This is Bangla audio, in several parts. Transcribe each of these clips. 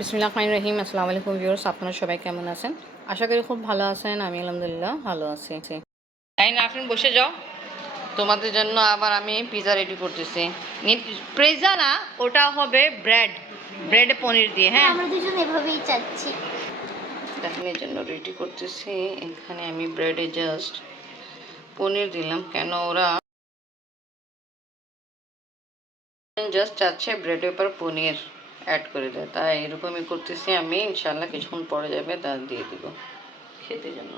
বিসমিল্লাহ খান রহিম। আসসালামু আলাইকুম ভিউয়ার্স আপনারা সবাই কেমন আছেন? আশা করি খুব ভালো আছেন আমি আলহামদুলিল্লাহ ভালো আছি। তাই না আপনি বসে যাও। তোমাদের জন্য আবার আমি পিৎজা রেডি করতেছি। পিৎজা না ওটা হবে ব্রেড ব্রেডে পনির দিয়ে হ্যাঁ? আমরা দুজন এভাবেই চাচ্ছি। তাহলে জন্য রেডি করতেছি। এখানে আমি ব্রেডে জাস্ট পনির দিলাম। কেন ওরা জাস্ট চাচ্ছে ব্রেডের উপর পনির? অ্যাড করে দেয়। তাই এরকমই করতেছি আমি। ইনশাল্লাহ কিছুক্ষণ পরে যাবে, তা দিয়ে দিব খেতে জন্য।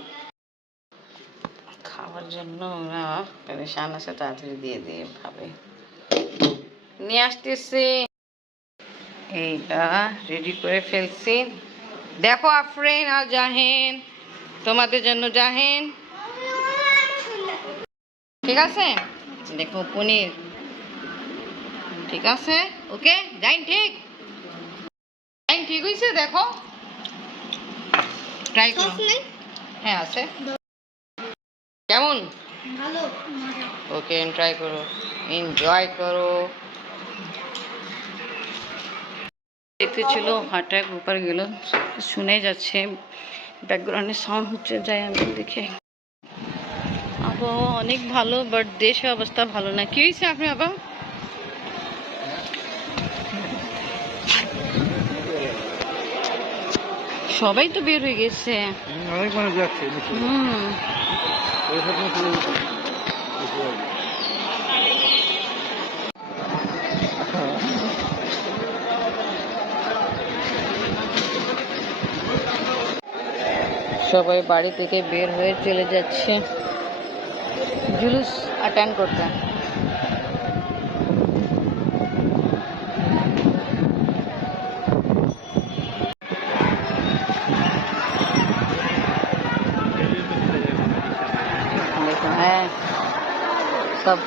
খাওয়ার জন্য ওরা পেরেশান আছে, তাড়াতাড়ি দিয়ে দিয়ে ভাবে নিয়ে আসতেছি। এইটা রেডি করে ফেলছি। দেখো আফরিন আর জাহিন, তোমাদের জন্য জাহিন। ঠিক আছে? দেখো পনির। ঠিক আছে? ওকে? জাহিন, ঠিক? ঠিক হয়েছে দেখো? ট্রাই করো। হ্যাঁ আছে। কেমন? ভালো মজা। ওকে ট্রাই করো। এনজয় করো। দেখতে ছিল হার্ট উপর গেল। শুনে যাচ্ছে ব্যাকগ্রাউন্ডে সাউন্ড হচ্ছে যাই আমি দেখে। আবহাওয়া অনেক ভালো বাট দেশের অবস্থা ভালো না। কি হয়েছে আপনি আবার? সবাই তো বের হয়ে গেছে। অনেক মানুষ যাচ্ছে হুম। সবাই বাড়ি থেকে বের হয়ে চলে যাচ্ছে। জুলুস অ্যাটেন্ড করতে। সব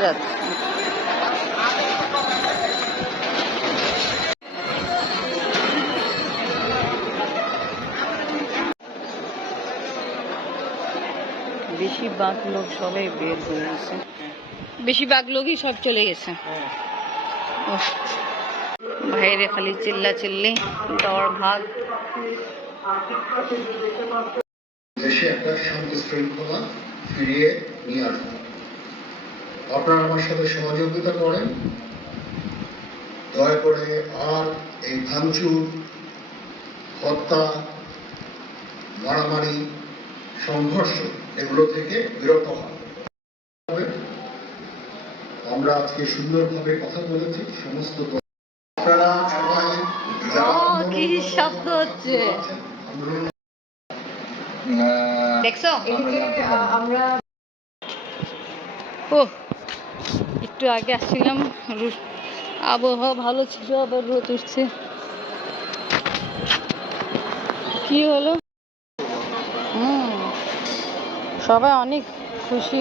যাচ্ছে। বেশিরভাগ লোক সবাই বের হয়ে গেছে। বেশিরভাগ লোকই সব চলে গেছে। বাইরে খালি চিল্লা চিল্লি দৌড় ভাগ। দেশে একটা শান্তি শৃঙ্খলা ফিরিয়ে নিয়ে আসব। আপনারা আমার সাথে সহযোগিতা করেন। দয়া করে আর এই ভাঙচুর হত্যা মারামারি সংঘর্ষ এগুলো থেকে বিরত হন। আমরা আজকে সুন্দরভাবে কথা বলেছি সমস্ত আপনারা সবাই শব্দ হচ্ছে? দেখছ? ও, একটু আগে আসছিলাম। আবহাওয়া ভালো ছিল, আবার রোদ উঠছে। কি হলো? হুম, সবাই অনেক খুশি।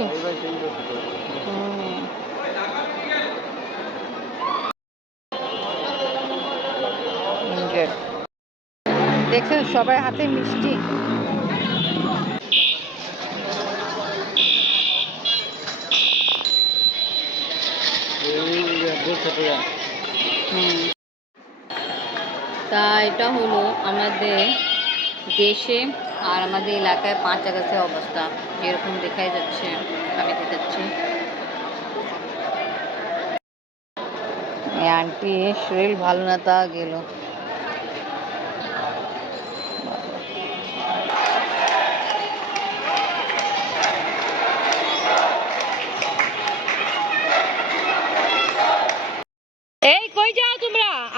দেখছেন সবাই হাতে মিষ্টি। তা এটা হলো আমাদের দেশে আর আমাদের এলাকায় পাঁচ আগস্টের অবস্থা। যেরকম দেখাই যাচ্ছে, আমি দেখাচ্ছি। আন্টি, শরীর ভালো না তা গেল।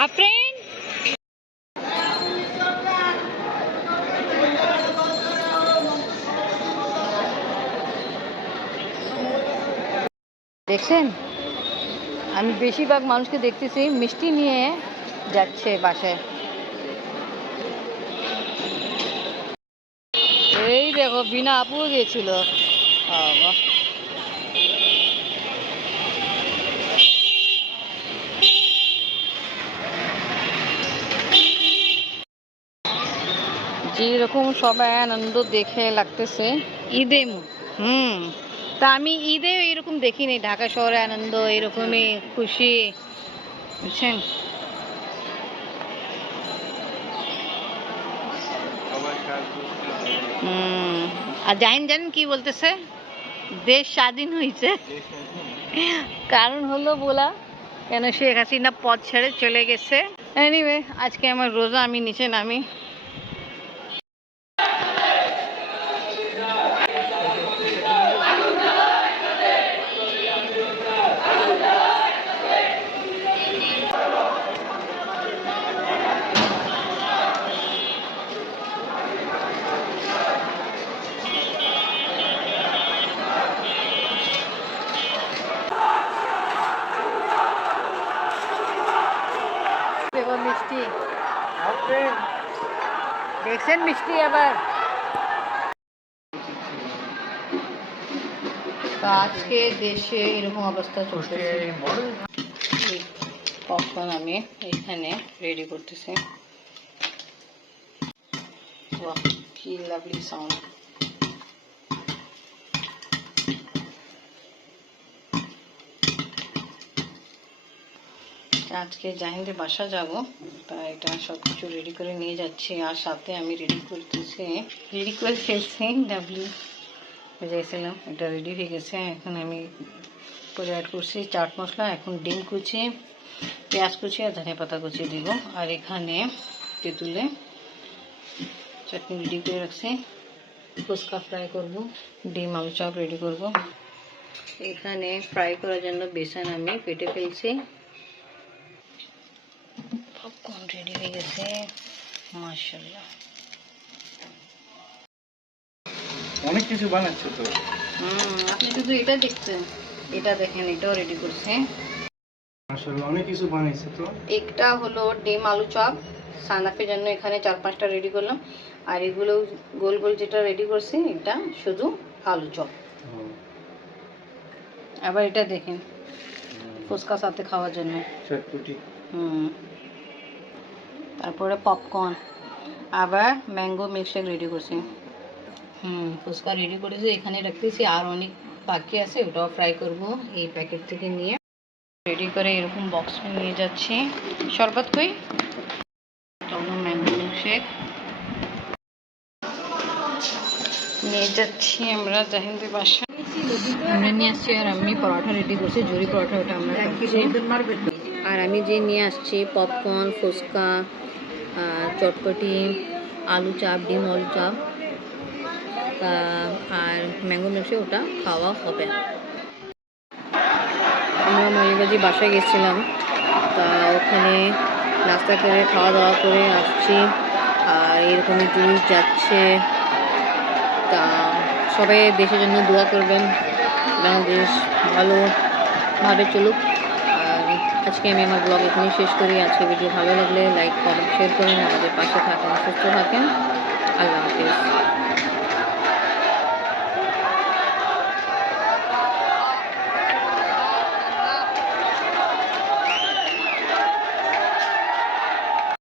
আফরিন দেখছেন? আমি বেশিরভাগ মানুষকে দেখতেছি, মিষ্টি নিয়ে যাচ্ছে বাসায়। এই দেখো, বিনা আপুও গেছিল। বাবা। যেরকম সবাই আনন্দ দেখে লাগতেছে। ঈদে হুম। তা আমি ঈদে এরকম দেখিনি ঢাকা শহরে আনন্দ এরকমই খুশি বুঝছেন? আর জাহিন জানেন কি বলতেছে? দেশ স্বাধীন হয়েছে কারণ হলো বলা কেন শেখ হাসিনা পথ ছেড়ে চলে গেছে? এনিওয়ে আজকে আমার রোজা আমি নিচে নামি। দেখছেন মিষ্টি আবার। তো আজকে দেশে এরকম অবস্থা চলছে কখন আমি এখানে রেডি করতেছি। কি লাভলি সাউন্ড আজকে জাহিনদের বাসা যাব তা এটা সব কিছু রেডি করে নিয়ে যাচ্ছি। আর সাথে আমি রেডি করতেছি রেডি করে ফেলছি ডাবলু ভেজেছিলাম, এটা রেডি হয়ে গেছে। এখন আমি করে অ্যাড করছি, চাট মশলা, এখন ডিম কুচি, পেঁয়াজ কুচি আর ধনে পাতা কুচি দিব। আর এখানে তেঁতুলে চাটনি রেডি করে রাখছি। ফুচকা ফ্রাই করব, ডিম, আলু চপ রেডি করব। এখানে ফ্রাই করার জন্য বেসন আমি পেটে ফেলছি পপকর্ন অনেক কিছু বানাচ্ছ তো। হুম আপনি শুধু এটা দেখছেন। এটা দেখেন এটাও রেডি করছে। অনেক কিছু বানাইছে তো। একটা হলো ডিম আলু চপ। সানাফের জন্য এখানে চার পাঁচটা রেডি করলাম। আর এগুলো গোল গোল যেটা রেডি করছি এটা শুধু আলু চপ। আবার এটা দেখেন ফুচকা সাথে খাওয়ার জন্য। চটপটি হুম। তারপরে পপকর্ন আবার ম্যাঙ্গো মিল্কশেক রেডি করছি। হুম ফুচকা রেডি করেছি এখানে রাখতেছি। আর অনেক বাকি আছে ওটাও ফ্রাই করব এই প্যাকেট থেকে নিয়ে। রেডি করে এরকম বক্স নিয়ে যাচ্ছি। শরবত কই? তারপর ম্যাঙ্গো মিল্কশেক নিয়ে যাচ্ছি আমরা জাহিনদের বাসা আমরা নিয়ে আসছি আর আমি পরোটা রেডি করছি জুড়ি পরোটা ওটা আমরা খাচ্ছি। আর আমি যে নিয়ে আসছি পপকর্ন ফুচকা চটপটি, আলু চাপ, ডিম, আলু চাপ আর ম্যাঙ্গো মিক্সে ওটা খাওয়া হবে। আমরা মলিবাজি বাসায় গেছিলাম, তা ওখানে নাস্তা করে খাওয়া দাওয়া করে আসছি, আর এরকমই জুস যাচ্ছে। তা সবাই দেশের জন্য দোয়া করবেন বাংলাদেশ ভালোভাবে চলুক। আজকে আমি আমার ব্লগ এখানেই শেষ করি। আজকে ভিডিও ভালো লাগলে লাইক কমেন্ট শেয়ার করেন আমাদের পাশে থাকেন, সুস্থ থাকেন। আল্লাহ হাফিজ।